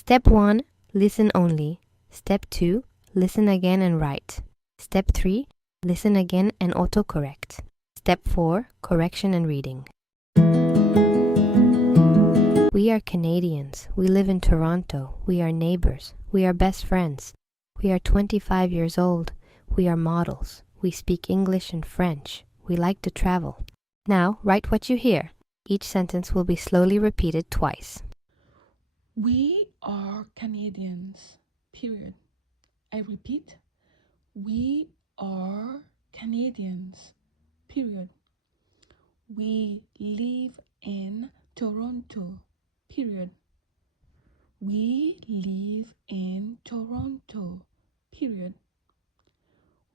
Step 1, listen only. Step 2, listen again and write. Step 3, listen again and autocorrect. Step 4, correction and reading. We are Canadians. We live in Toronto. We are neighbors. We are best friends. We are 25 years old. We are models. We speak English and French. We like to travel. Now, write what you hear. Each sentence will be slowly repeated twice. We are Canadians, period. I repeat, we are Canadians, period. We live in Toronto, period. We live in Toronto, period.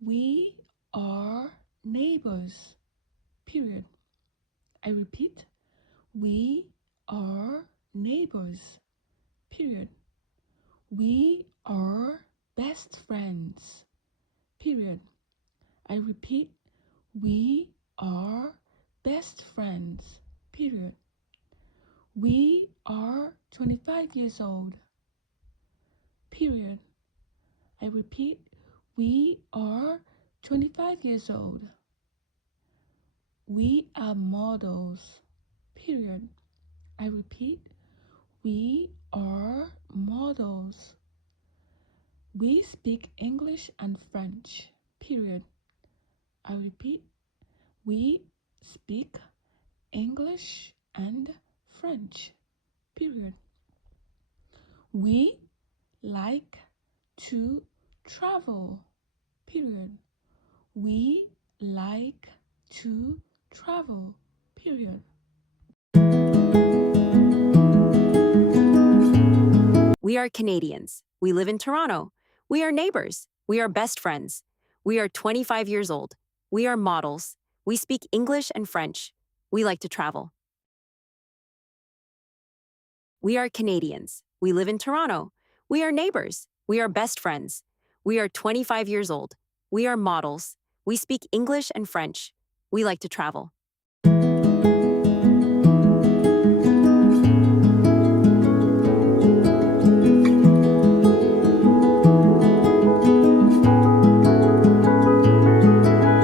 We are neighbors, period. I repeat, we are neighbors, period. We are best friends, period. I repeat, we are best friends, period. We are 25 years old, period. I repeat, we are 25 years old. We are models, period. I repeat, we are models. We speak English and French, period. I repeat, we speak English and French, period. We like to travel, period. We like to travel, period. We are Canadians. We live in Toronto. We are neighbors. We are best friends. We are 25 years old. We are models. We speak English and French. We like to travel. We are Canadians. We live in Toronto. We are neighbors. We are best friends. We are 25 years old. We are models. We speak English and French. We like to travel.